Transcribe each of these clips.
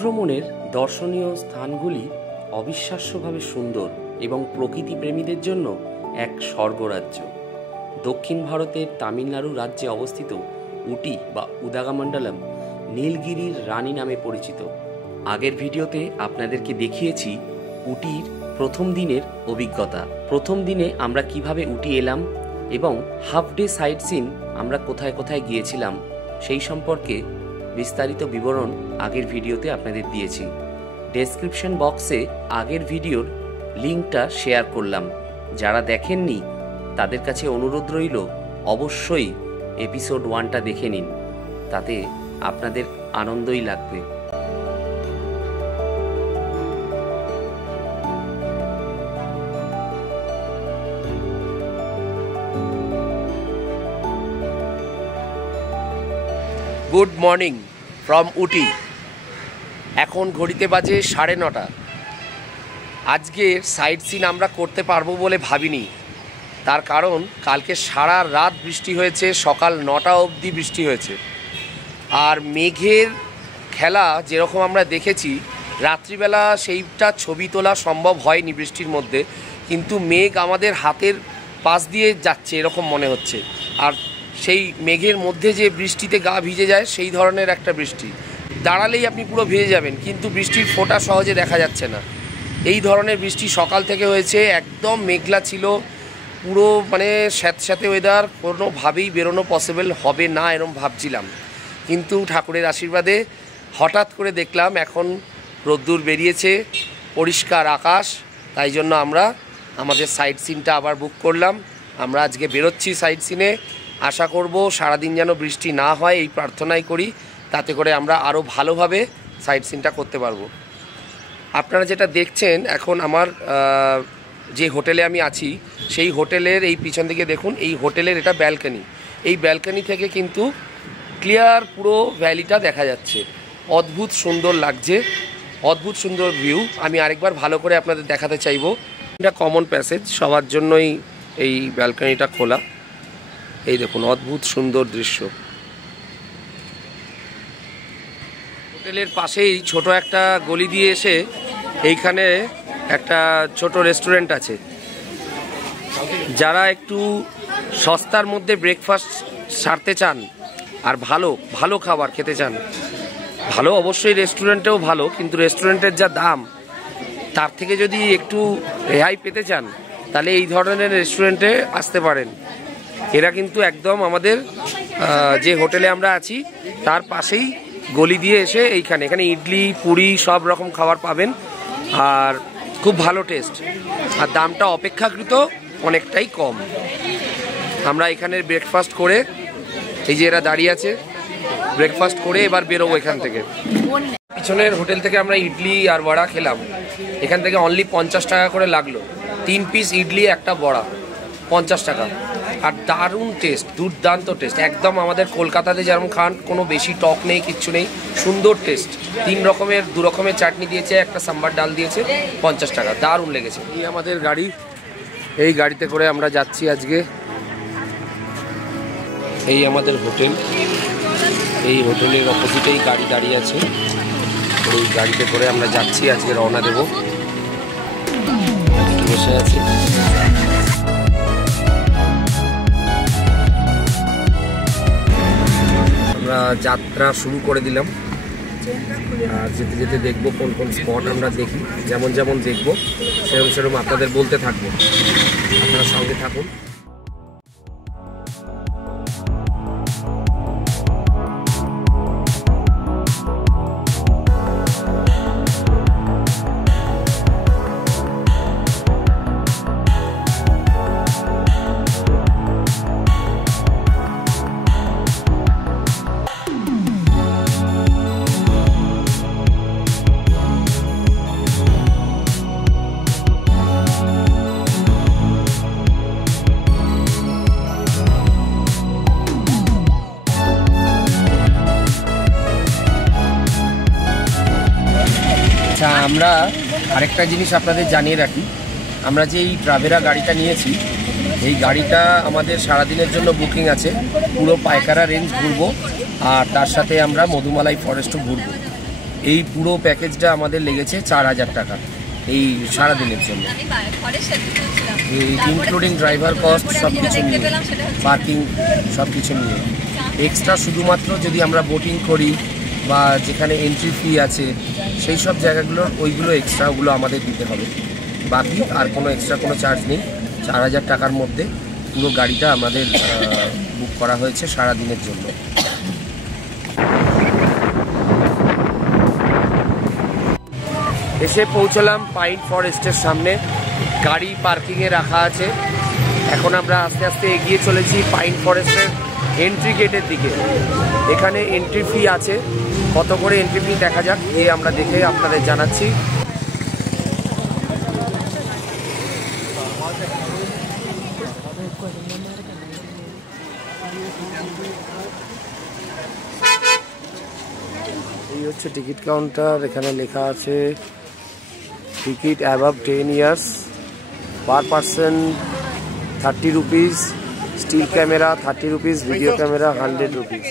ভ্রমণের দর্শনীয় স্থানগুলি অবিশ্বাস্যভাবে সুন্দর এবং প্রকৃতিপ্রেমীদের জন্য এক স্বর্গরাজ্য। দক্ষিণ ভারতের তামিলনাড়ু রাজ্যে অবস্থিত উটি বা উদাগামণ্ডলম নীলগিরির রানী নামে পরিচিত। আগের ভিডিওতে আপনাদেরকে দেখিয়েছি উটির প্রথম দিনের অভিজ্ঞতা। প্রথম দিনে আমরা কিভাবে উটি এলাম এবং হাফ ডে সাইট সিন আমরা কোথায় কোথায় গিয়েছিলাম সেই সম্পর্কে বিস্তারিত বিবরণ আগের ভিডিওতে আপনাদের দিয়েছি। ডেসক্রিপশন বক্সে আগের ভিডিওর লিঙ্কটা শেয়ার করলাম। যারা দেখেননি তাদের কাছে অনুরোধ রইল অবশ্যই এপিসোড 1টা দেখে নিন, তাতে আপনাদের আনন্দই লাগবে। গুড মর্নিং ফ্রম উটি। এখন ঘড়িতে বাজে 9:30। আজকের সাইট সিন আমরা করতে পারবো বলে ভাবিনি, তার কারণ কালকে সারা রাত বৃষ্টি হয়েছে, সকাল 9টা অবধি বৃষ্টি হয়েছে। আর মেঘের খেলা যেরকম আমরা দেখেছি, রাত্রিবেলা সেইটা ছবি তোলা সম্ভব হয়নি বৃষ্টির মধ্যে, কিন্তু মেঘ আমাদের হাতের পাশ দিয়ে যাচ্ছে এরকম মনে হচ্ছে। আর সেই মেঘের মধ্যে যে বৃষ্টিতে গা ভিজে যায় সেই ধরনের একটা বৃষ্টি, দাঁড়ালেই আপনি পুরো ভিজে যাবেন, কিন্তু বৃষ্টির ফোঁটা সহজে দেখা যাচ্ছে না। এই ধরনের বৃষ্টি সকাল থেকে হয়েছে, একদম মেঘলা ছিল, পুরো মানে স্যাঁতস্যাঁতে ওয়েদার, কোনোভাবেই বেরোনো পসিবল হবে না এরকম ভাবছিলাম। কিন্তু ঠাকুরের আশীর্বাদে হঠাৎ করে দেখলাম এখন রোদ্দুর বেরিয়েছে, পরিষ্কার আকাশ, তাই জন্য আমরা আমাদের সাইট সিনটা আবার বুক করলাম। আমরা আজকে বেরোচ্ছি সাইট সিনে। আশা করব সারাদিন যেন বৃষ্টি না হয়, এই প্রার্থনাই করি, তাতে করে আমরা আরও ভালোভাবে সাইট সিনটা করতে পারবো। আপনারা যেটা দেখছেন এখন আমার যে হোটেলে আমি আছি সেই হোটেলের এই পিছন দিকে দেখুন, এই হোটেলের এটা ব্যালকনি। এই ব্যালকনি থেকে কিন্তু ক্লিয়ার পুরো ভ্যালিটা দেখা যাচ্ছে। অদ্ভুত সুন্দর লাগছে, অদ্ভুত সুন্দর ভিউ। আমি আরেকবার ভালো করে আপনাদের দেখাতে চাইবো। এটা কমন প্যাসেজ, সবার জন্যই এই ব্যালকনিটা খোলা। এই দেখুন অদ্ভুত সুন্দর দৃশ্য। হোটেলের পাশেই ছোট একটা গলি দিয়ে এসে এইখানে একটা ছোট রেস্টুরেন্ট আছে। যারা একটু সস্তার মধ্যে ব্রেকফাস্ট সারতে চান আর ভালো ভালো খাবার খেতে চান, ভালো অবশ্যই রেস্টুরেন্টেও ভালো, কিন্তু রেস্টুরেন্টের যা দাম তার থেকে যদি একটু রেহাই পেতে চান তাহলে এই ধরনের রেস্টুরেন্টে আসতে পারেন। এরা কিন্তু একদম আমাদের যে হোটেলে আমরা আছি তার পাশেই গলি দিয়ে এসে এখানে ইডলি পুরি সব রকম খাবার পাবেন, আর খুব ভালো টেস্ট, আর দামটা অপেক্ষাকৃত অনেকটাই কম। আমরা এখানে ব্রেকফাস্ট করে, এই যে এরা দাঁড়িয়ে আছে, ব্রেকফাস্ট করে এবার বেরোবো এখান থেকে। পিছনের হোটেল থেকে আমরা ইডলি আর বড়া খেলাম। এখান থেকে অনলি 50 টাকা করে লাগলো, 3 পিস ইডলি একটা বড়া, 50 টাকা। আর দারুণ টেস্ট, দুর্দান্ত টেস্ট, একদম আমাদের কলকাতাতে যেরকম খান, কোনো বেশি টক নেই, কিচ্ছু নেই, সুন্দর টেস্ট। 2 রকমের চাটনি দিয়েছে, একটা সাম্বার ডাল দিয়েছে, 50 টাকা, দারুণ লেগেছে। এই আমাদের গাড়ি, এই গাড়িতে করে আমরা যাচ্ছি আজকে। এই আমাদের হোটেল, এই হোটেলের অপোজিটেই গাড়ি দাঁড়িয়ে আছে, এই গাড়িতে করে আমরা যাচ্ছি আজকে, রওনা দেব। বসে আছি। আমরা যাত্রা শুরু করে দিলাম, আর যেতে যেতে দেখবো কোন কোন স্পট আমরা দেখি, যেমন যেমন দেখবো সেরকম আপনাদের বলতে থাকবো। আপনারা সঙ্গে থাকুন। আমরা আরেকটা জিনিস আপনাদের জানিয়ে রাখি, আমরা যে এই ট্রাভেরা গাড়িটা নিয়েছি, এই গাড়িটা আমাদের সারাদিনের জন্য বুকিং আছে। পুরো পাইকারা রেঞ্জ ঘুরবো, আর তার সাথে আমরা মধুমালাই ফরেস্টও ঘুরবো। এই পুরো প্যাকেজটা আমাদের লেগেছে 4000 টাকা এই সারাদিনের জন্য, ইনক্লুডিং ড্রাইভার কস্ট সব কিছু নিয়ে, পার্কিং সব কিছু নিয়ে। এক্সট্রা শুধুমাত্র যদি আমরা বোটিং করি বা যেখানে এন্ট্রি ফি আছে সেই সব জায়গাগুলোর ওইগুলো এক্সট্রা, ওগুলো আমাদের দিতে হবে। বাকি আর কোনো এক্সট্রা কোনো চার্জ নেই। 4000 টাকার মধ্যে পুরো গাড়িটা আমাদের বুক করা হয়েছে সারাদিনের জন্য। এসে পৌঁছলাম পাইন ফরেস্টের সামনে, গাড়ি পার্কিংয়ে রাখা আছে। এখন আমরা আস্তে আস্তে এগিয়ে চলেছি পাইন ফরেস্টের এন্ট্রি গেটের দিকে। এখানে এন্ট্রি ফি আছে, কত করে এন্ট্রি ফি দেখা যাক, গিয়ে আমরা দেখে আপনাদের জানাচ্ছি। এই হচ্ছে টিকিট কাউন্টার। এখানে লেখা আছে ticket above 10 years, per person 30 rupees, still camera 30 rupees, video camera 100 rupees.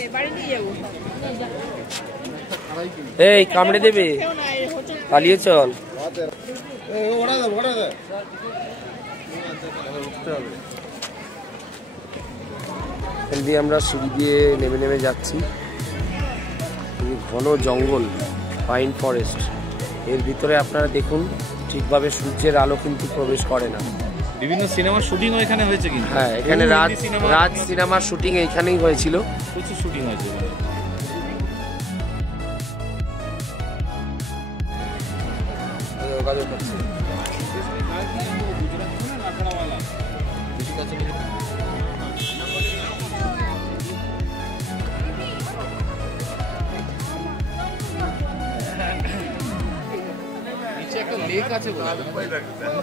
এই কামড়ে দেবে, পালিয়ে চল। এখান দিয়ে আমরা সিঁড়ি দিয়ে নেমে নেমে যাচ্ছি। ঘন জঙ্গল, পাইন ফরেস্ট, এর ভিতরে আপনারা দেখুন ঠিকভাবে সূর্যের আলো কিন্তু প্রবেশ করে না। বিভিন্ন সিনেমার শুটিং এখানে হয়েছে কিন্তু। হ্যাঁ, এখানে রাজ সিনেমার শুটিং এইখানেই হয়েছিল, প্রচুর শুটিং হয়েছে। লেক আছে,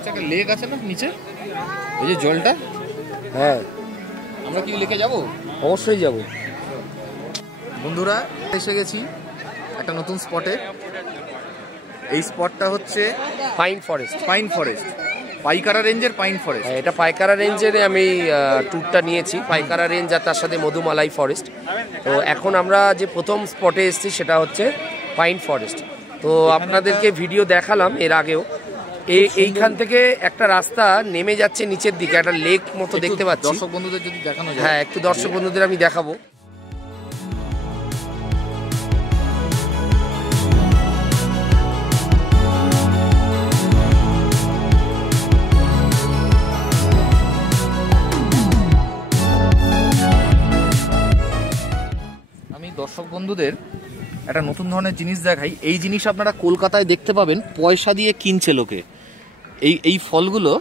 একটা লেক আছে না নিচে, ওই যে জলটা। হ্যাঁ, আমরা কি লেকে যাব? অবশ্যই যাব। বন্ধুরা, এসে গেছি একটা নতুন স্পটে। এই স্পটটা হচ্ছে pine forest. Pine forest, Pykara রেঞ্জের পাইন ফরেস্ট। এটা পাইকারা রেঞ্জের আমি ট্যুরটা নিয়েছি, পাইকারা রেঞ্জ আর তার সাথে মধুমালাই ফরেস্ট। তো এখন আমরা যে প্রথম স্পটে এসেছি সেটা হচ্ছে পাইন ফরেস্ট। তো আপনাদেরকে ভিডিও দেখালাম এর আগেও। এইখান থেকে একটা রাস্তা নেমে যাচ্ছে নিচের দিকে, একটা লেক মতো দেখতে পাচ্ছি। দর্শক বন্ধুদের যদি দেখানো যায়। হ্যাঁ, একটু দর্শক বন্ধুদের আমি দেখাবো। আমি দর্শক বন্ধুদের একটা নতুন ধরনের জিনিস দেখাই। এই জিনিস আপনারা কলকাতায় দেখতে পাবেন, পয়সা দিয়ে কিনছে লোকে। এই ফলগুলো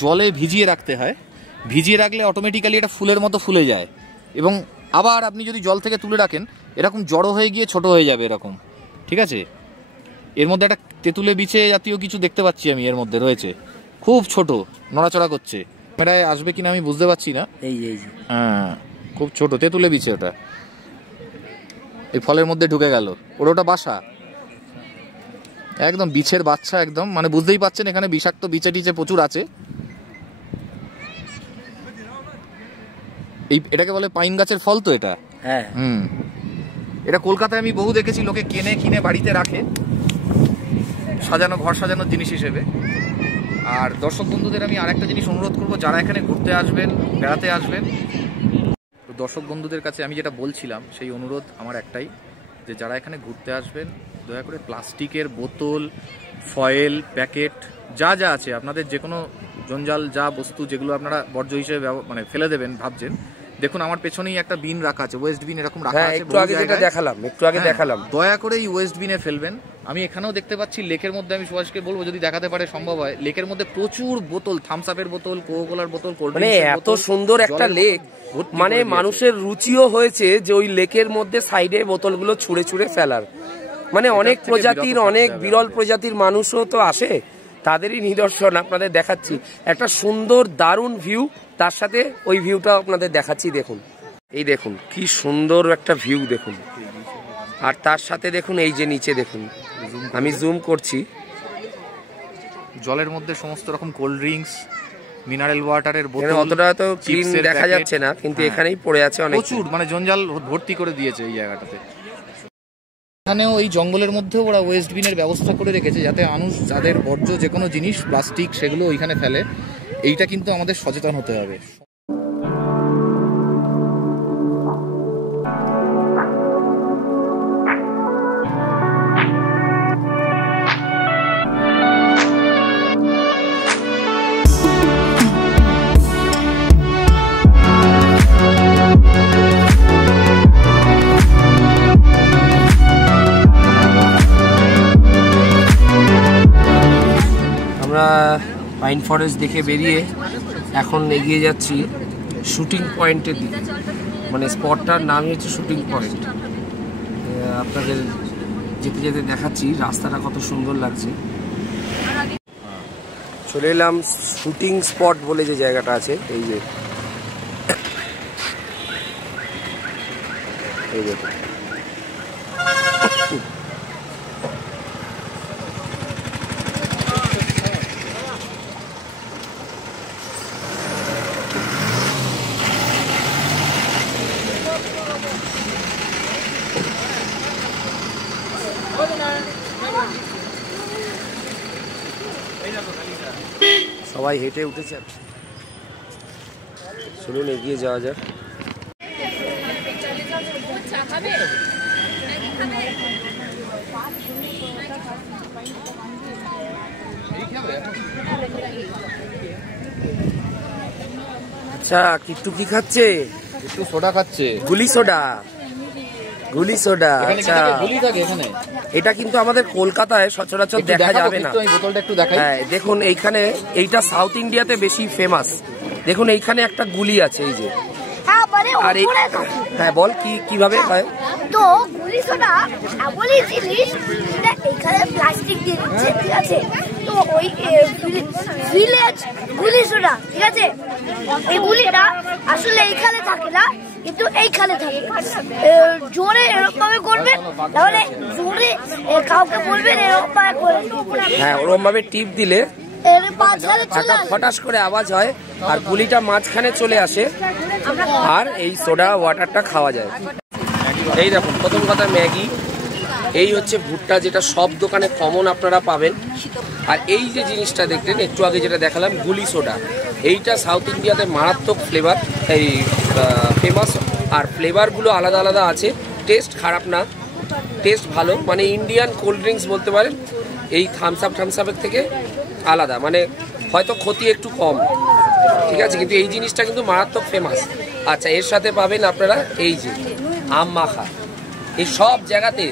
জলে ভিজিয়ে রাখতে হয়, ভিজিয়ে রাখলে অটোমেটিক্যালি এটা ফুলের মতো ফুলে যায়, এবং আবার আপনি যদি জল থেকে তুলে রাখেন এরকম জড়ো হয়ে গিয়ে ছোট হয়ে যাবে এরকম। ঠিক আছে, এর মধ্যে একটা তেঁতুলে বিছে জাতীয় কিছু দেখতে পাচ্ছি আমি, এর মধ্যে রয়েছে, খুব ছোট, নড়াচড়া করছে। ক্যামেরায় আসবে কিনা আমি বুঝতে পারছি না। হ্যাঁ, খুব ছোট তেঁতুলে বিছে, ওটা এই ফলের মধ্যে ঢুকে গেল। ওটা বাসা, একদম বিছের বাচ্চা, একদম মানে বুঝতেই পাচ্ছেন এখানে বিষাক্ত বিছে টিচে প্রচুর আছে। এটাকে বলে পাইন গাছের ফল তো এটা। হ্যাঁ, এটা কলকাতায় আমি বহু দেখেছি, লোকে কিনে বাড়িতে রাখে সাজানো, ঘর সাজানোর জিনিস হিসেবে। আর দর্শক বন্ধুদের আমি আরেকটা জিনিস অনুরোধ করবো, যারা এখানে ঘুরতে আসবেন, বেড়াতে আসবেন, তো দর্শক বন্ধুদের কাছে আমি যেটা বলছিলাম সেই অনুরোধ আমার একটাই, যে যারা এখানে ঘুরতে আসবেন দয়া করে প্লাস্টিকের বোতল, ফয়েল, প্যাকেট যা যা আছে আপনাদের, যে কোনো জঞ্জাল যা বস্তু যেগুলো আপনারা বর্জ্য হিসেবে মানে ফেলে দেবেন ভাবছেন, দেখুন আমার পেছনেই একটা বিন রাখা আছে, ওয়েস্ট বিন এরকম রাখা আছে। একটু আগে দেখালাম, দয়া করে এই ওয়েস্ট বিনে ফেলবেন। আমি এখানেও দেখতে পাচ্ছি লেকের মধ্যে, আমি সুভাষকে বলবো যদি দেখাতে পারে সম্ভব হয়, লেকের মধ্যে প্রচুর বোতল, থামস আপের বোতল, কোকা-কোলার বোতল, মানে এত সুন্দর একটা লেক, মানে মানুষের রুচিও হয়েছে যে ওই লেকের মধ্যে সাইডে বোতলগুলো ছুঁড়ে ছুঁড়ে ফেলার। মানে অনেক প্রজাতির, অনেক বিরল প্রজাতির মানুষও তো আসে, তাদেরই নিদর্শন আপনাদের দেখাচ্ছি। একটা সুন্দর দারুণ ভিউ, তার সাথে ওই ভিউটা আপনাদের দেখাচ্ছি। দেখুন, এই দেখুন কি সুন্দর একটা ভিউ দেখুন, আর তার সাথে দেখুন এই যে নিচে দেখুন, আমি জুম করছি, জলের মধ্যে সমস্ত রকম কোল্ড ড্রিঙ্কস, মিনারেল ওয়াটারের বোতল, অতটা তো ক্লিন দেখা যাচ্ছে না, কিন্তু এখানেই পড়ে আছে অনেক, প্রচুর মানে জঞ্জাল ভর্তি করে দিয়েছে এই জায়গাটাতে। এখানেও এই জঙ্গলের মধ্যেও ওরা ওয়েস্ট বিনের ব্যবস্থা করে রেখেছে, যাতে মানুষ যাদের বর্জ্য যে কোনো জিনিস প্লাস্টিক সেগুলো ওইখানে ফেলে। এইটা কিন্তু আমাদের সচেতন হতে হবে। আমরা পাইন ফরেস্ট দেখে বেরিয়ে এখন এগিয়ে যাচ্ছি শুটিং পয়েন্টের দিকে। মানে স্পটটার নামই হচ্ছে শুটিং পয়েন্ট। আপনাদের যেতে যেতে দেখাচ্ছি রাস্তাটা কত সুন্দর লাগছে। চলে এলাম শুটিং স্পট বলে যে জায়গাটা আছে, এই যে এই দেখুন। সবাই হেঁটে উঠেছে, চলুন এগিয়ে যাওয়া যাক। আচ্ছা, কিট্টু কি খাচ্ছে? একটু সোডা খাচ্ছে, গুলি সোডা। গুলি সোডা, আচ্ছা। এটা কিন্তু আমাদের কলকাতায় সচরাচর দেখা যাবে না। বোতলটা একটু দেখাই। হ্যাঁ, দেখুন এইখানে, এইটা সাউথ ইন্ডিয়াতে বেশি ফেমাস। দেখুন এইখানে একটা গুলি আছে, এই যে। আর এই, হ্যাঁ বল কিভাবে হয়? তো গুলি সোডা এমনই জিনিস যেটা এখানে প্লাস্টিক দিয়ে দিচ্ছে, ঠিক আছে? তো ওই ভিলেজ গুলি সোডা, ঠিক আছে? এই গুলিটা আসলে এইখানে থাকে না, কিন্তু এইখানে থাকে। জোরে এরকম ভাবে করবেন, তাহলে জোরে কাউকে বলবেন এরকম ভাবে করে। হ্যাঁ, ওরকম ভাবে টিপ দিলে ফটাস করে আওয়াজ হয়, আর গুলিটা মাঝখানে চলে আসে, আর এই সোডা ওয়াটারটা খাওয়া যায়। এই দেখুন, প্রথম কথা ম্যাগি, এই হচ্ছে ভুট্টা, যেটা সব দোকানে কমন আপনারা পাবেন। আর এই যে জিনিসটা দেখলেন একটু আগে যেটা দেখালাম, গুলি সোডা, এইটা সাউথ ইন্ডিয়াতে মারাত্মক ফ্লেভার, এই ফেমাস। আর ফ্লেভারগুলো আলাদা আলাদা আছে, টেস্ট খারাপ না, টেস্ট ভালো। মানে ইন্ডিয়ান কোল্ড ড্রিঙ্কস বলতে পারেন, এই থামস আপের থেকে আলাদা, মানে হয়তো ক্ষতি একটু কম, ঠিক আছে, কিন্তু এই জিনিসটা কিন্তু মারাত্মক ফেমাস। আচ্ছা, এর সাথে পাবেন আপনারা এই যে আম মাখা। এই সব জায়গাতে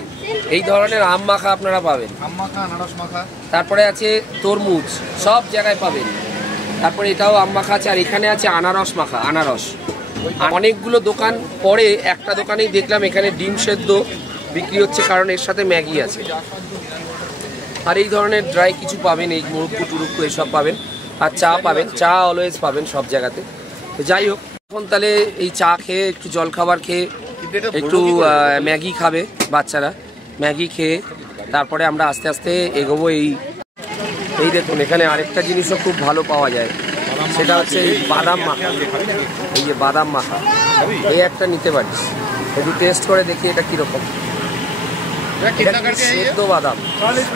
এই ধরনের আম মাখা আপনারা পাবেন। আম মাখা, আনারস মাখা, তারপরে আছে তরমুজ, সব জায়গায় পাবেন। তারপরে এটাও আম মাখা আছে, আর এখানে আছে আনারস মাখা, আনারস। অনেকগুলো দোকান পরে একটা দোকানেই দেখলাম এখানে ডিম সেদ্ধ বিক্রি হচ্ছে, কারণ এর সাথে ম্যাগি আছে। আর এই ধরনের ড্রাই কিছু পাবেন, এই মুরুক্কু টুরুক্কু এসব পাবেন। আর চা পাবেন, চা অলওয়েজ পাবেন সব জায়গাতে। তো যাই হোক, এখন তাহলে এই চা খেয়ে, একটু জলখাবার খেয়ে, একটু ম্যাগি খাবে বাচ্চারা, ম্যাগি খেয়ে তারপরে আমরা আস্তে আস্তে এগোবো। এই দেখুন, এখানে আরেকটা জিনিসও খুব ভালো পাওয়া যায়, সেটা হচ্ছে এই বাদাম মাখা। এই যে বাদাম মাখা, এই একটা নিতে পারিস, একটু টেস্ট করে দেখি এটা কিরকম। সেদ্ধ বাদাম 40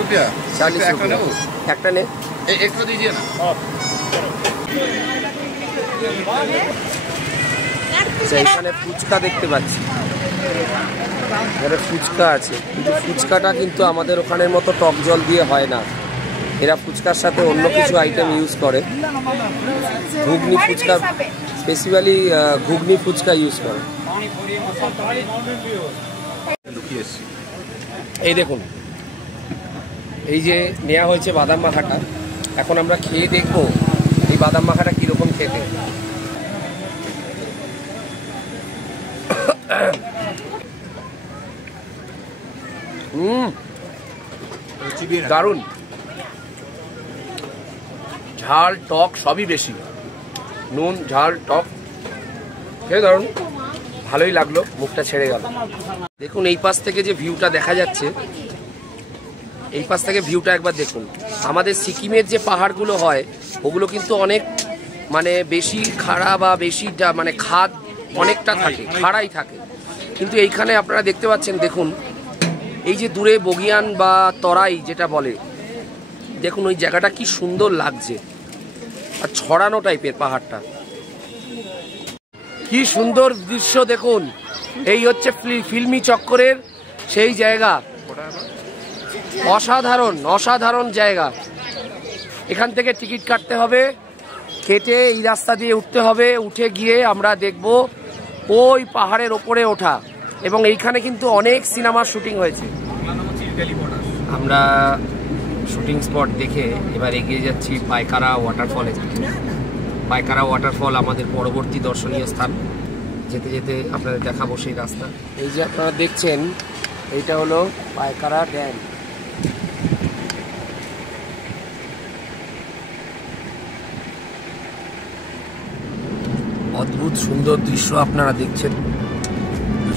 रुपया। 40 रुपया একটা নে। একটু দিজিয়ে না। এখানে ফুচকা দেখতে পাচ্ছি, এখানে ফুচকা আছে, কিন্তু ফুচকাটা কিন্তু আমাদের ওখানের মতো টক জল দিয়ে হয় না। এরা ফুচকার সাথে অন্য কিছু আইটেম ইউজ করে। ঘুগনি ফুচকা, স্পেসিফিক্যালি ঘুগনি ফুচকা ইউজ করে। এই দেখুন, এই যে নেওয়া হয়েছে বাদাম মাখাটা, এখন আমরা খেয়ে দেখবো এই বাদাম মাখাটা কিরকম খেতে। দারুণ, ঝাল টক সবই বেশি, নুন ঝাল টক খেয়ে দারুণ, ভালোই লাগলো, মুখটা ছেড়ে গেল। দেখুন এই পাশ থেকে যে ভিউটা দেখা যাচ্ছে, এই পাশ থেকে ভিউটা একবার দেখুন। আমাদের সিকিমের যে পাহাড়গুলো হয় ওগুলো কিন্তু অনেক মানে বেশি খাড়া বা বেশি মানে খাদ অনেকটা থাকে, খাড়াই থাকে, কিন্তু এইখানে আপনারা দেখতে পাচ্ছেন, দেখুন এই যে দূরে বগিয়ান বা তরাই যেটা বলে, দেখুন ওই জায়গাটা কি সুন্দর লাগছে, আর ছড়ানো টাইপের পাহাড়টা, কি সুন্দর দৃশ্য দেখুন। এই হচ্ছে ফিল্মি চক্করের সেই জায়গা, অসাধারণ অসাধারণ জায়গা। এখান থেকে টিকিট কাটতে হবে, কেটে এই রাস্তা দিয়ে উঠতে হবে, উঠে গিয়ে আমরা দেখব ওই পাহাড়ের ওপরে ওঠা। এবং এইখানে কিন্তু অনেক সিনেমার শুটিং হয়েছে। আমরা শুটিং স্পট দেখে এবার এগিয়ে যাচ্ছি পাইকারা ওয়াটারফলের দিকে। পাইকারা ওয়াটারফল আমাদের পরবর্তী দর্শনীয় স্থান। যেতে যেতে আপনাদের দেখাবো সেই রাস্তা। এই যে আপনারা দেখছেন, এইটা হলো পাইকারা ড্যাম। অদ্ভুত সুন্দর দৃশ্য আপনারা দেখছেন।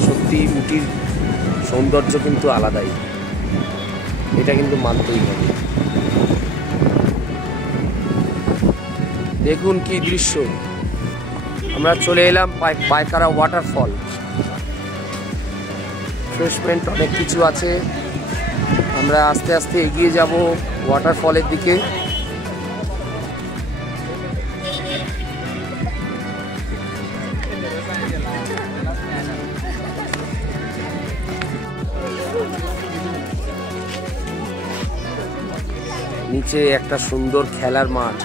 সত্যি উটির সৌন্দর্য কিন্তু আলাদাই, এটা কিন্তু মানতেই হবে। দেখুন কি দৃশ্য। আমরা চলে এলাম পাইকারা ওয়াটারফল। রিফ্রেশমেন্ট অনেক কিছু আছে। আমরা আস্তে আস্তে এগিয়ে যাব ওয়াটারফলের দিকে। নিচে একটা সুন্দর খেলার মাঠ,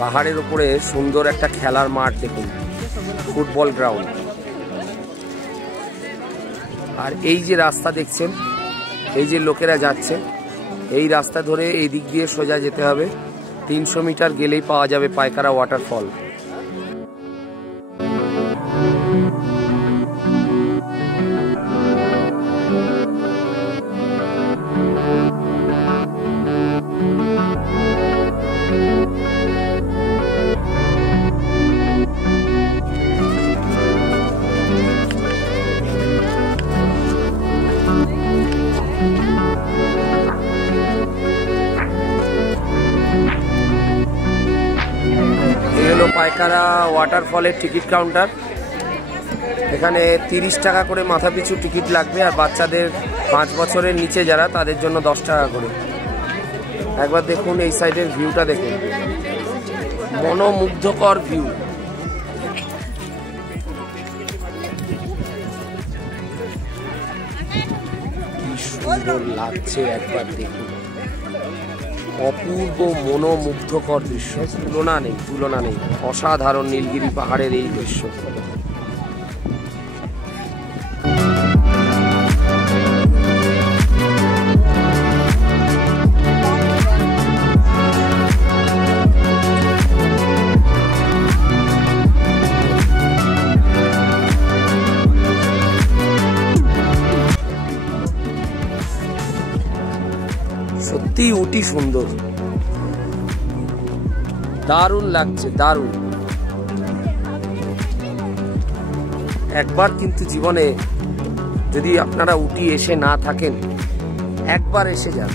পাহাড়ের উপরে সুন্দর একটা খেলার মাঠ দেখুন, ফুটবল গ্রাউন্ড। আর এই যে রাস্তা দেখছেন, এই যে লোকেরা যাচ্ছে, এই রাস্তা ধরে এই দিক দিয়ে সোজা যেতে হবে। 300 মিটার গেলেই পাওয়া যাবে পাইকারা ওয়াটারফল। পাইকারা ওয়াটারফলের টিকিট কাউন্টার। এখানে 30 টাকা করে মাথা পিছু টিকিট লাগবে, আর বাচ্চাদের 5 বছরের নিচে যারা, তাদের জন্য 10 টাকা করে। একবার দেখুন এই সাইডের ভিউটা দেখুন, মনোমুগ্ধকর ভিউ। কি সুন্দর লাগছে একবার দেখুন, অপূর্ব মনোমুগ্ধকর দৃশ্য, তুলনা নেই তুলনা নেই। অসাধারণ নীলগিরি পাহাড়ের এই দৃশ্য। সত্যি উটি সুন্দর, দারুণ লাগছে, দারুণ। একবার কিন্তু জীবনে যদি আপনারা উটি এসে না থাকেন, একবার এসে যান।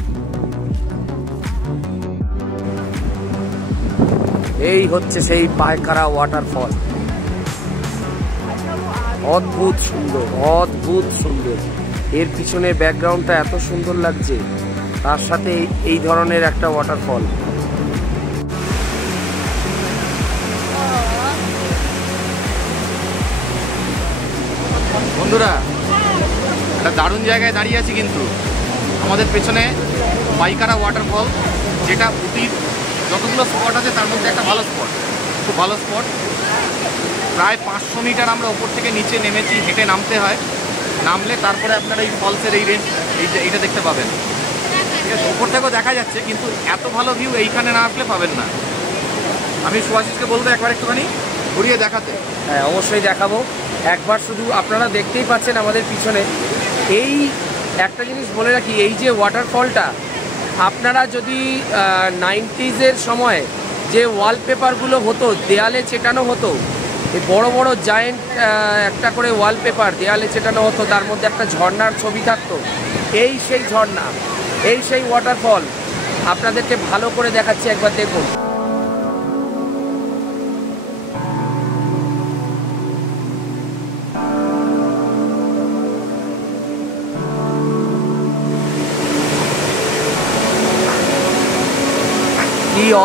এই হচ্ছে সেই পাইকারা ওয়াটারফল। অদ্ভুত সুন্দর, অদ্ভুত সুন্দর। এর পিছনে ব্যাকগ্রাউন্ডটা এত সুন্দর লাগছে, তার সাথে এই ধরনের একটা ওয়াটারফল। বন্ধুরা, একটা দারুণ জায়গায় দাঁড়িয়ে আছি, কিন্তু আমাদের পেছনে পাইকারা ওয়াটারফল, যেটা উটির যতগুলো স্পট আছে তার মধ্যে একটা ভালো স্পট, খুব ভালো স্পট। প্রায় 500 মিটার আমরা ওপর থেকে নিচে নেমেছি, হেঁটে নামতে হয়। নামলে তারপরে আপনারা এই ফলসের এই রেঞ্জ, এইটা দেখতে পাবেন। ঠিক আছে, ওপর থেকেও দেখা যাচ্ছে, কিন্তু এত ভালো ভিউ এইখানে না আসলে পাবেন না। আমি সুভাষিসকে বলবো একবার একটুখানি ঘুরিয়ে দেখাতে। হ্যাঁ, অবশ্যই দেখাবো। একবার শুধু আপনারা দেখতেই পাচ্ছেন আমাদের পিছনে। এই একটা জিনিস বলে রাখি, এই যে ওয়াটারফলটা, আপনারা যদি 90s সময় যে ওয়ালপেপারগুলো হতো, দেয়ালে চেটানো হতো, এই বড় বড় জায়েন্ট একটা করে ওয়ালপেপার দেয়ালে চেটানো হতো, তার মধ্যে একটা ঝর্ণার ছবি থাকতো। এই সেই ঝর্ণা, এই সেই ওয়াটারফল। আপনাদেরকে ভালো করে দেখাচ্ছি, একবার দেখুন।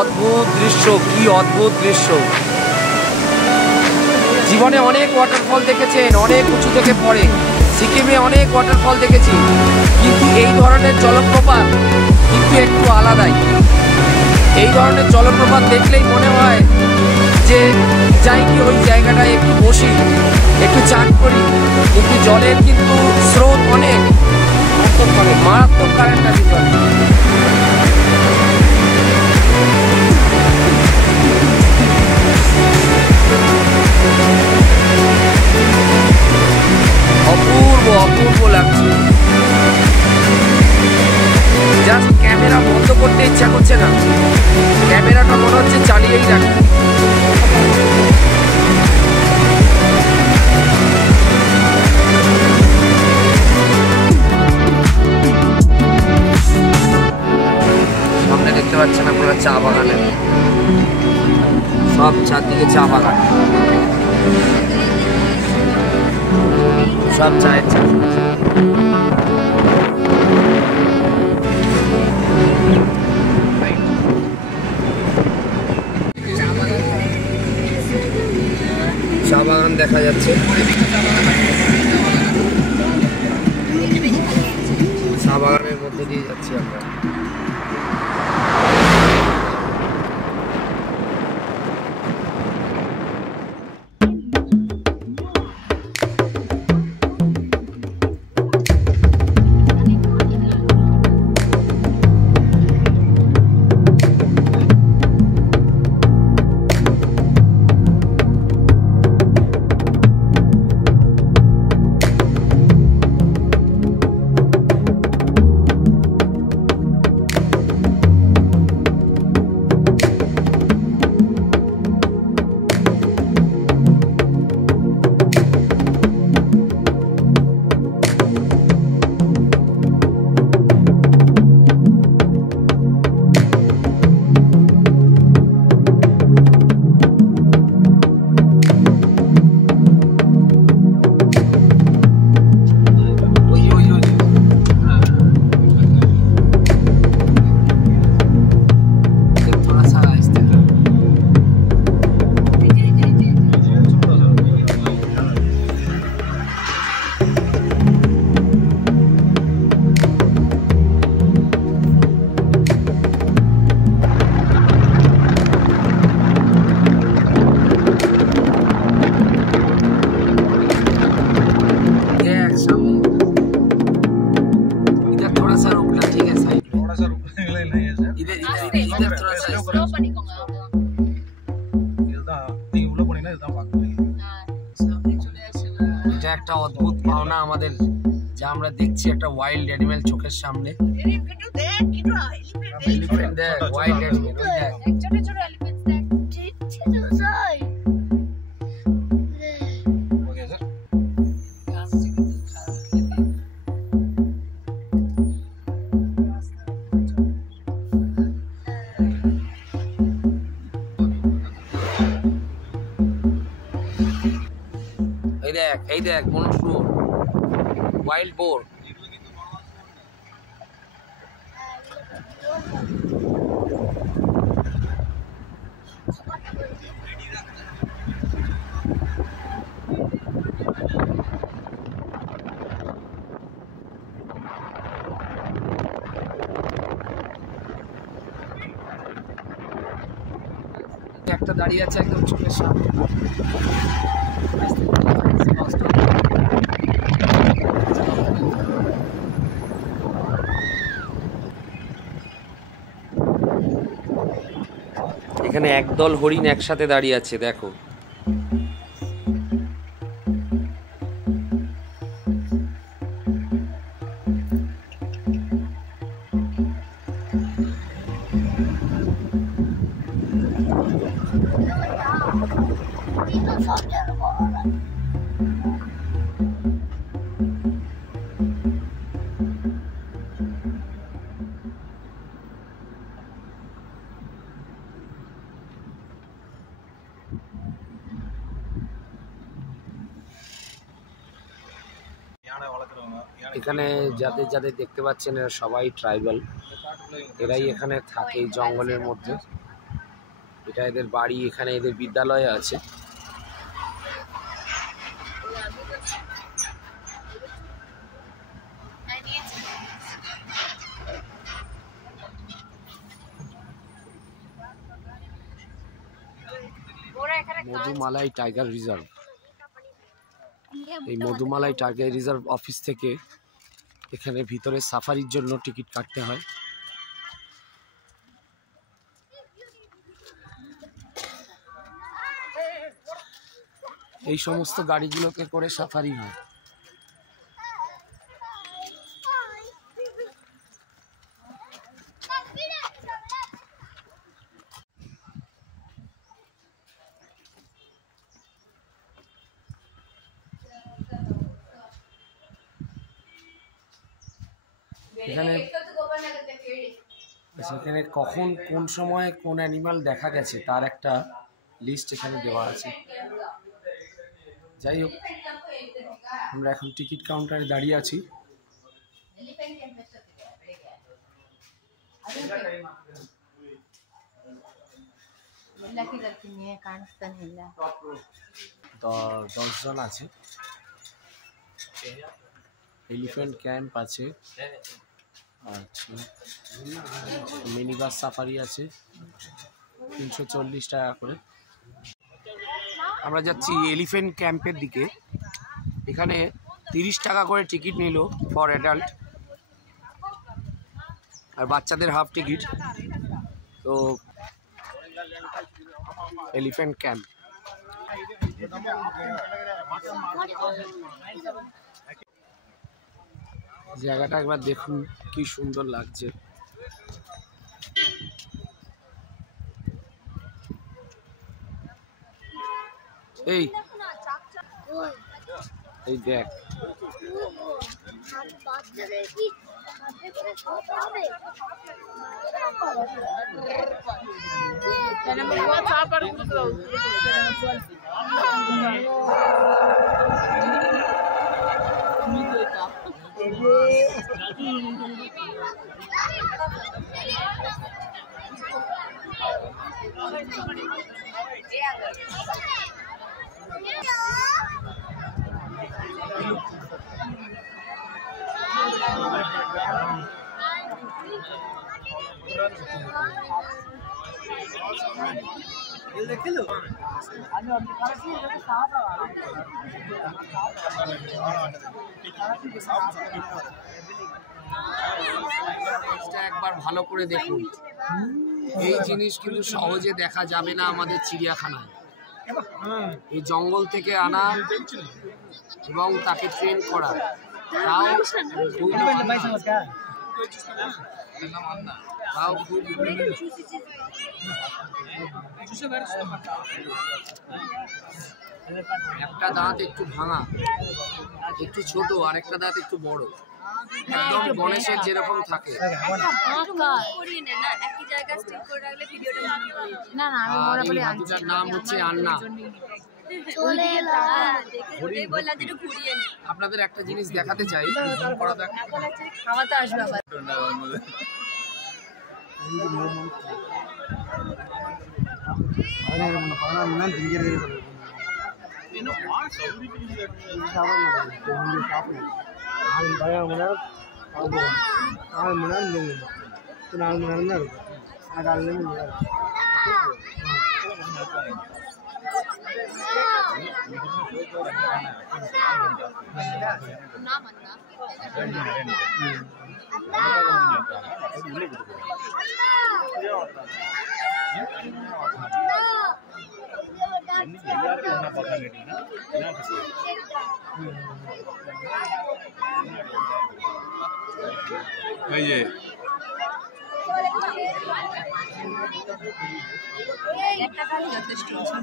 অদ্ভুত দৃশ্য, কি অদ্ভুত দৃশ্য। জীবনে অনেক ওয়াটারফল দেখেছেন, অনেক উঁচু থেকে পড়ে, সিকিমে অনেক ওয়াটারফল দেখেছি, কিন্তু এই ধরনের জলপ্রপাত কিন্তু একটু আলাদাই। এই ধরনের জলপ্রপাত দেখলেই মনে হয় যে যাই কি ওই জায়গাটায় একটু বসি, একটু চান করি, কিন্তু জলের কিন্তু স্রোত অনেক মারাত্মক কারেন্ট আছে জলে। অপূর্ব অপূর্ব লাগছে। জাস্ট ক্যামেরা বন্ধ করতে ইচ্ছা করছে না, ক্যামেরাটা মনে হচ্ছে চালিয়েই রাখি। সামনে দেখতে পাচ্ছেন আপনারা চা বাগানের, সব চারদিকে চা বাগান, সব চায়ের চা। চা বাগান দেখা যাচ্ছে, চা বাগানের মধ্যে দিয়ে যাচ্ছি আমরা। এটা একটা অদ্ভুত পাওনা আমাদের, যা আমরা দেখছি একটা ওয়াইল্ড অ্যানিমেল চোখের সামনে। এলিফ্যান্ট দেখ, ওয়াইল্ড অ্যানিমেল দেখ, ছোট ছোট এলিফ্যান্ট দেখ। এই দেখ মনসুর, ওয়াইল্ড বোর। একটা দাঁড়িয়ে আছে একদম চোখের সামনে। এখানে একদল হরিণ একসাথে দাঁড়িয়ে আছে, দেখো। এখানে যাদের যাদের দেখতে পাচ্ছেন এরা সবাই ট্রাইবাল, এরাই এখানে থাকে এই জঙ্গলের মধ্যে। এটা এদের বাড়ি, এখানে এদের বিদ্যালয় আছে। Mudumalai tiger reserve. এই মধুমালাই টাইগার রিজার্ভ অফিস থেকে এখানে ভিতরে সাফারির জন্য টিকিট কাটতে হয়। এই সমস্ত গাড়িগুলোকে করে সাফারি হয়। সেখানে কখন কোন সময় কোন অ্যানিমাল দেখা গেছে তার একটা লিস্ট এখানে দেওয়া আছে। যাই হোক, আমরা এখন টিকিট কাউন্টারে দাঁড়িয়ে আছি। তো 10 জন আছে। এলিফ্যান্ট ক্যাম্প আছে, আচ্ছা মিনি বাস সাফারি আছে 340 টাকা করে। আমরা যাচ্ছি এলিফ্যান্ট ক্যাম্পের দিকে। এখানে 30 টাকা করে টিকিট নিল ফর অ্যাডাল্ট, আর বাচ্চাদের হাফ টিকিট। তো এলিফ্যান্ট ক্যাম্প জায়গাটা একবার দেখুন, কি সুন্দর লাগছে। এই এই দেখ, একবার ভালো করে দেখুন। এই জিনিস কিন্তু সহজে দেখা যাবে না আমাদের চিড়িয়াখানায়। এই জঙ্গল থেকে আনা এবং তাকে ট্রেন করা, তাও খুব একটা দাঁত একটু ভাঙা, একটু ছোট, আর একটা দাঁত একটু বড়, একদম গণেশের যেরকম থাকে। হাতিটার নাম হচ্ছে আন্না। আপনাদের একটা জিনিস দেখাতে চাই, খাওয়াতে আসবে আবার। এই যে একটা কালি যথেষ্ট আছে।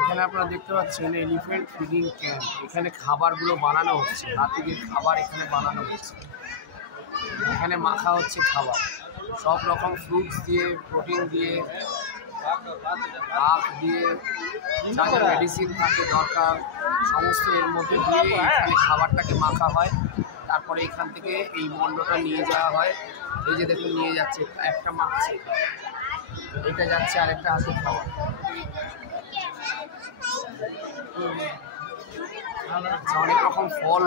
এখানে আপনারা দেখতে পাচ্ছেন এলিফ্যান্ট ফিডিং ক্যাম্প। এখানে খাবারগুলো বানানো হচ্ছে, হাতিদের খাবার এখানে বানানো হচ্ছে, এখানে মাখা হচ্ছে খাবার। সব রকম ফ্রুটস দিয়ে, প্রোটিন দিয়ে, আখ দিয়ে, যা যা মেডিসিন থাকে দরকার সমস্ত এর মধ্যে দিয়ে এখানে খাবারটাকে মাখা হয়। তারপরে এখান থেকে এই মণ্ডটা নিয়ে যাওয়া হয়। এই যে দেখুন নিয়ে যাচ্ছে, একটা মাখছে, এটা যাচ্ছে আরেকটা হাতে খাওয়া। অনেক রকম ফল,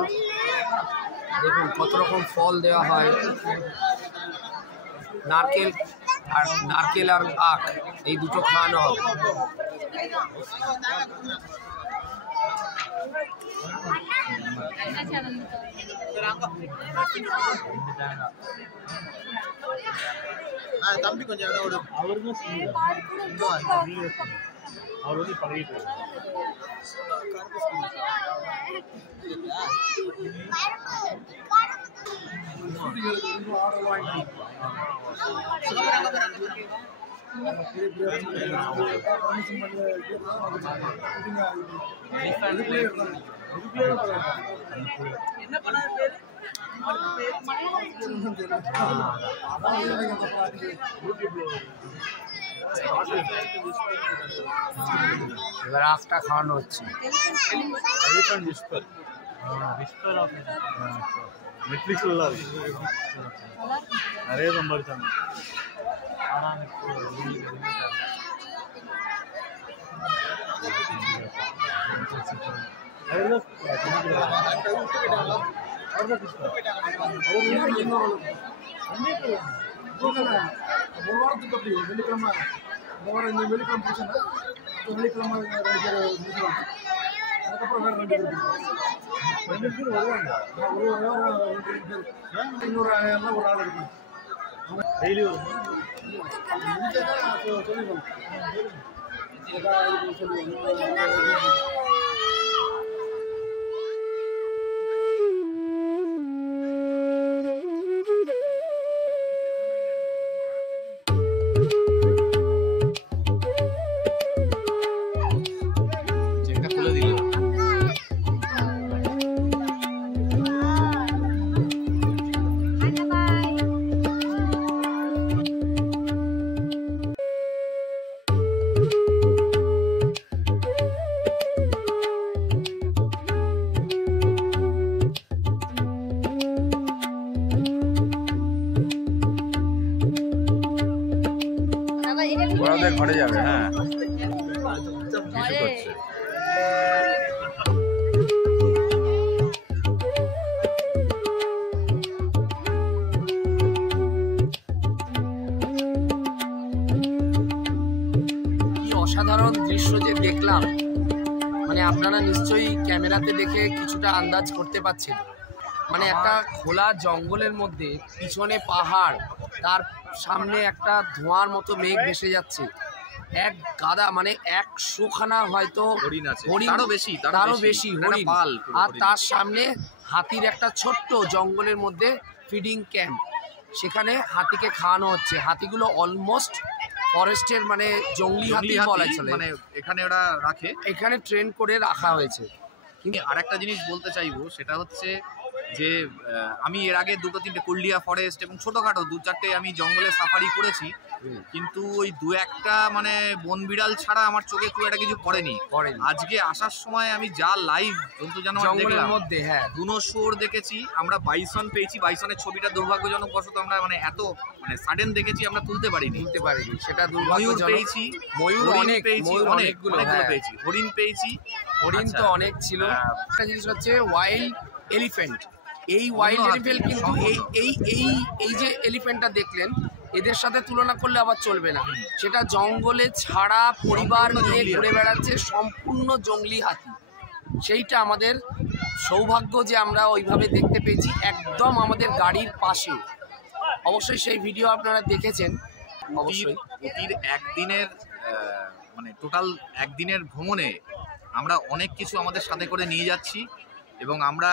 দেখুন কত রকম ফল দেওয়া হয়। নারকেল আর আখ এই দুটো খাওয়ানো হবে। தம்பி கொஞ்சம் இடம் விடு. அவருக்கும் அவர் வந்து பழகிட்டு என்ன பண்ண பேரு এবার আখটা খাওয়ানো হচ্ছে। நெட்ஃப்ளிக்ஸ்ல நிறைய சம்பாதிச்சாங்க. ஒரு வாரத்துக்கு அப்படி வெள்ளிக்கிழமை வெள்ளிக்கிழமை பிரச்சனை வெள்ளிக்கிழமை 2 பேர் முடிச்சுவாங்க. அதுக்கப்புறம் வேற 2 பேர் வருவாங்க. இன்னொரு எல்லாம் ஒரு ஆள் இருக்கும் டெய்லி வரும். ওদের ঘরে যাবে। হ্যাঁ কি অসাধারণ দৃশ্য যে দেখলাম, মানে আপনারা নিশ্চয়ই ক্যামেরাতে দেখে কিছুটা আন্দাজ করতে পারছেন। মানে একটা খোলা জঙ্গলের মধ্যে পিছনে পাহাড়, তার সামনে একটা ধোঁয়ার মতো মেঘ ভেসে যাচ্ছে, এক গাদা মানে 100খানা হয়তো হরিণ আছে, হরিণ, তারও বেশি হরিণ, আর তার সামনে হাতির একটা ছোট্ট জঙ্গলের মধ্যে ফিডিং ক্যাম্প, সেখানে হাতিকে খাওয়ানো হচ্ছে। হাতিগুলো অলমোস্ট ফরেস্টের মানে জঙ্গলি হাতি বলা চলে, মানে এখানে ওরা রাখে, এখানে ট্রেন করে রাখা হয়েছে। কিন্তু আরেকটা জিনিস বলতে চাইবো, সেটা হচ্ছে যে আমি এর আগে 2-3টে কুলডিয়া ফরেস্ট এবং ছোটখাটো 2-4টে আমি জঙ্গলে সাফারি করেছি, কিন্তু ওই 2-1টা মানে বন বিড়াল ছাড়া আমার চোখে খুব একটা কিছু পড়েনি। আজকে আসার সময় আমি যা লাইভ জন্তু জানোয়ার দেখলাম মধ্যে, হ্যাঁ বুনো শুয়োর দেখেছি, আমরা বাইসন পেয়েছি। বাইসনের ছবিটা দুর্ভাগ্যজনক বশত আমরা মানে এত মানে সাডেন দেখেছি, আমরা তুলতে পারিনি। সেটা ময়ূর পেয়েছি, ময়ূর অনেক পেয়েছি, অনেকগুলো পেয়েছি, হরিণ পেয়েছি, হরিণ তো অনেক ছিল। একটা জিনিস হচ্ছে ওয়াইল্ড এলিফ্যান্ট। এই ওয়াইল্ড এলিফ্যান্ট কিন্তু এই যে এলিফ্যান্টটা দেখলেন, এদের সাথে তুলনা করলে আবার চলবে না। সেটা জঙ্গলে ছাড়া পরিবার নিয়ে ঘুরে বেড়াচ্ছে, সম্পূর্ণ জঙ্গলি হাতি। সেইটা আমাদের সৌভাগ্য যে আমরা ওইভাবে দেখতে পেয়েছি, একদম আমাদের গাড়ির পাশে। অবশ্যই সেই ভিডিও আপনারা দেখেছেন। অবশ্যই উটির একদিনের মানে টোটাল একদিনের ভ্রমণে আমরা অনেক কিছু আমাদের সাথে করে নিয়ে যাচ্ছি এবং আমরা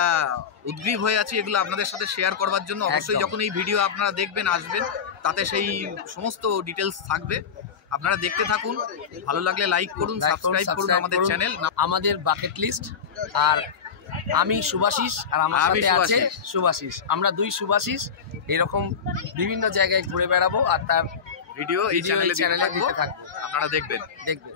উদ্গ্রীব হয়ে আছি এগুলো আপনাদের সাথে শেয়ার করবার জন্য। অবশ্যই যখন এই ভিডিও আপনারা দেখবেন, আসবেন, তাতে সেই সমস্ত ডিটেলস থাকবে। আপনারা দেখতে থাকুন, ভালো লাগলে লাইক করুন, সাবস্ক্রাইব করুন আমাদের চ্যানেল। আমাদের বাকেট লিস্ট আর আমি সুভাষিস আর আমার আমি সাথে আছে সুভাষিস। সুভাষিস। আমরা দুই সুভাষিস এরকম বিভিন্ন জায়গায় ঘুরে বেড়াবো আর তার ভিডিও এই ভিডিও এই চ্যানেলে চ্যানেলে দিতে থাকবো। আপনারা দেখবেন। দেখবেন।